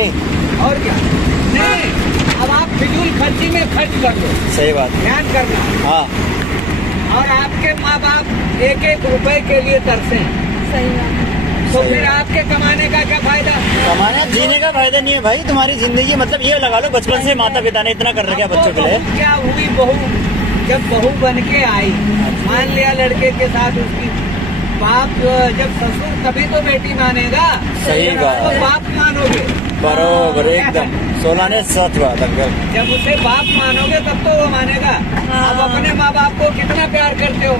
अपनी। और क्या नहीं, अब आप फिजूल खर्ची में खर्च कर लो। सही बात, ध्यान करना। हाँ। और आपके माँ बाप एक एक रुपए के लिए तरसे, सही बात। तो फिर आपके कमाने का क्या फायदा? कमाने जीने का फायदा नहीं है भाई। तुम्हारी जिंदगी मतलब ये लगा लो, बचपन से माता पिता ने इतना कर रखा है बच्चों के लिए। क्या हुई बहू, जब बहू बन के आई, मान लिया लड़के के साथ उसकी बाप, जब ससुर तभी तो बेटी मानेगा। सही बात। तो बाप मानोगे बरोबर, एकदम 16 ने 7 बात अंकल। जब उसे बाप मानोगे तब तो वो मानेगा। अब अपने माँ बाप को कितना प्यार करते हो?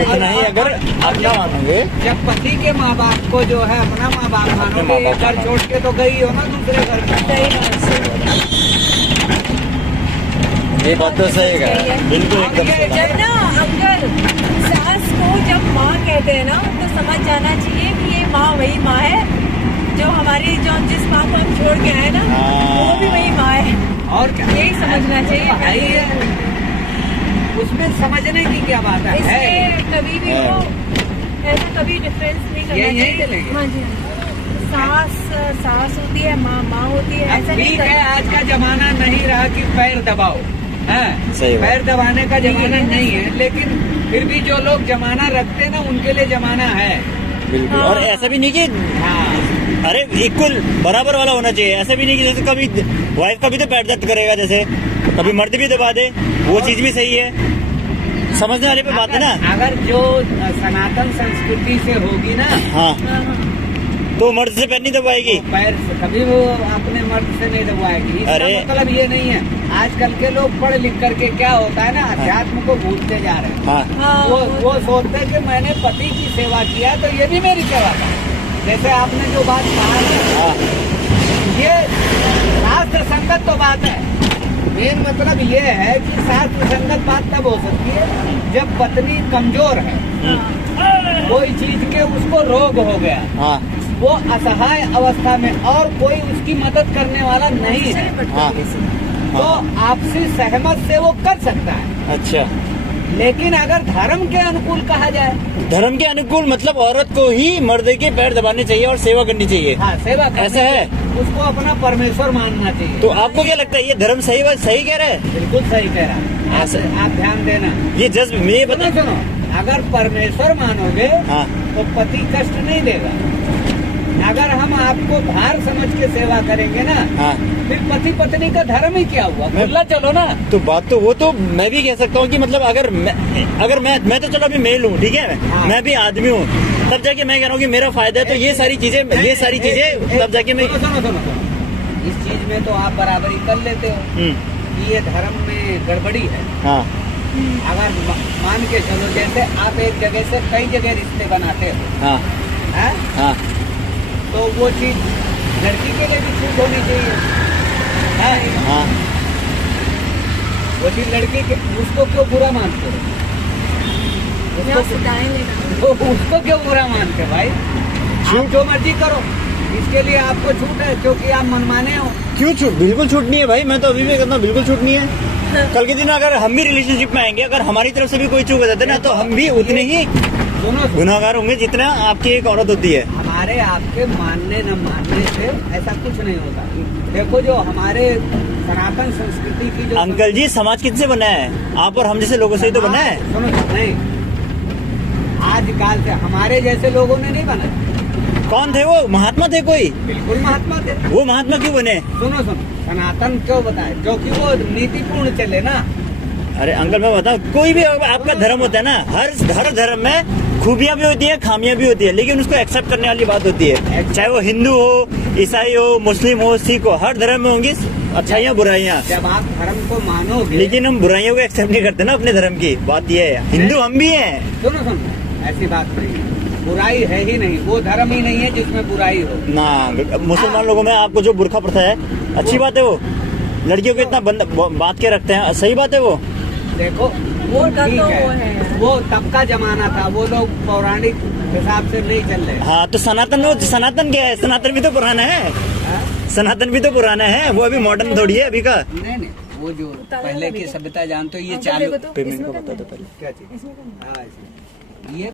उतना ही अगर अपना मानोगे। जब पति के माँ बाप को जो है अपना माँ बाप मानोगे, ये घर छोड़ के तो गई हो ना दूसरे घर में। ये बात तो सही है, बिल्कुल एकदम सही। जब ना अंकल सास को जब माँ कहते हैं ना, तो समझ जाना चाहिए कि ये माँ वही माँ है जो हमारी, जो जिस माँ को हम छोड़ के आए ना, वो भी वही माँ है। और क्या, यही समझना चाहिए। उसमें समझने की क्या बात है? इसलिए कभी भी वो ऐसा कभी डिफरेंस नहीं करना यही चाहिए। चलेगा। हाँ जी, सास होती है, माँ होती है, ऐसा नहीं ठीक है, करना। आज का जमाना नहीं रहा कि पैर दबाओ, है पैर दबाने का जमाना नहीं है, लेकिन फिर भी जो लोग जमाना रखते हैं ना, उनके लिए जमाना है। बिल्कुल। और ऐसा भी नहीं कि अरे इक्वल बराबर वाला होना चाहिए। ऐसा भी नहीं कि जैसे कभी वाइफ का भी तो पैर दर्द करेगा, जैसे कभी मर्द भी दबा दे, वो चीज भी सही है। समझने वाले पे बात है ना। अगर जो सनातन संस्कृति से होगी ना, हाँ, तो मर्द से पैर नहीं दबाएगी, पैर से कभी वो अपने मर्द से नहीं दबाएगी। अरे मतलब ये नहीं है, आजकल के लोग पढ़ लिख करके क्या होता है ना, अध्यात्म को भूलते जा रहे हैं। हाँ। वो सोचते हैं कि मैंने पति की सेवा किया तो ये भी मेरी सेवा का। जैसे आपने जो बात कहा, ये शास्त्र संगत तो बात है। मेन मतलब ये है कि शास्त्र संगत बात तब हो सकती है जब पत्नी कमजोर है, कोई चीज के उसको रोग हो गया, हाँ, वो असहाय अवस्था में और कोई उसकी मदद करने वाला नहीं है, हाँ, तो आपसी सहमत से वो कर सकता है। अच्छा। लेकिन अगर धर्म के अनुकूल कहा जाए, धर्म के अनुकूल मतलब औरत को ही मर्द के पैर दबाने चाहिए और सेवा करनी चाहिए। हाँ, सेवा ऐसा है, उसको अपना परमेश्वर मानना चाहिए। तो आपको क्या लगता है ये धर्म सही कह रहा है? बिल्कुल सही कह रहा है। ऐसा आप ध्यान देना, ये जस्ट ये बता। सुनो, अगर परमेश्वर मानोगे हाँ, तो पति कष्ट नहीं देगा। अगर हम आपको भार समझ के सेवा करेंगे ना, हाँ, फिर पति पत्नी का धर्म ही क्या हुआ? खुला चलो ना। तो बात तो वो तो मैं भी कह सकता हूँ कि मतलब अगर मैं तो चलो अभी मेल हूँ, ठीक है, हाँ। मैं भी आदमी हूँ, तब जाके मैं कह रहा हूँ कि मेरा फायदा है, तो ये सारी चीजें तब जाके मैं सुनो, इस चीज में तो आप बराबरी कर लेते हो कि ये धर्म में गड़बड़ी है। हाँ, अगर मान के चलो, जैसे आप एक जगह से कई जगह रिश्ते बनाते हो, हाँ, है? हाँ, तो वो चीज लड़की के लिए भी छूट होनी चाहिए, है? हाँ, वो चीज लड़की के, उसको क्यों बुरा मानते हो? उसको क्यों बुरा मानते हो भाई? आप जो मर्जी करो, इसके लिए आपको छूट है क्योंकि आप मनमाने हो। क्यों छूट? बिल्कुल छूट नहीं है भाई, मैं तो अभी भी कहता हूँ बिल्कुल छूट नहीं है। कल के दिन अगर हम भी रिलेशनशिप में आएंगे, अगर हमारी तरफ से भी कोई चूक हो जाता है ना, तो हम भी उतने ही गुनाहगार होंगे जितना आपकी एक औरत होती है। हमारे आपके मानने न मानने से ऐसा कुछ नहीं होता। देखो, जो हमारे सनातन संस्कृति की जो अंकल जी, समाज किससे बना है? आप और हम जैसे लोगों से ही तो बना है। सुनो, नहीं, आजकल से हमारे जैसे लोगों ने नहीं बना। कौन थे वो? महात्मा थे कोई? बिल्कुल महात्मा थे। वो महात्मा क्यों बने? सुनो, सनातन क्यों बताए? क्योंकि वो नीतिपूर्ण चले ना। अरे अंकल, मैं बताऊं, कोई भी आपका धर्म होता है ना, हर धर्म में खूबियां भी होती है, खामियां भी होती है, लेकिन उसको एक्सेप्ट करने वाली बात होती है। चाहे वो हिंदू हो, ईसाई हो, मुस्लिम हो, सिख हो, हर धर्म में होंगी अच्छाइयाँ बुराइयाँ। जब आप धर्म को मानोगे, लेकिन हम बुराइयों को एक्सेप्ट नहीं करते ना अपने धर्म की। बात ये है, हिंदू हम भी हैं। सुनो, ऐसी बात नहीं, बुराई है ही नहीं, वो धर्म ही नहीं है जिसमें बुराई हो ना। मुसलमान लोगों में आपको जो बुर्खा प्रथा है, अच्छी बात है। वो लड़कियों को इतना बात के रखते हैं, सही बात है वो। देखो, वो ठीक है, वो तब का जमाना था, वो लोग पौराणिक हिसाब से नहीं चल रहे। हाँ, तो सनातन क्या है? सनातन भी तो पुराना है। सनातन भी तो पुराना है, वो अभी मॉडर्न थोड़ी है अभी का। नहीं, वो जो पहले की सभ्यता जानते हो, ये चालू पेमेंट का बता दो पहले। क्या चीज? ये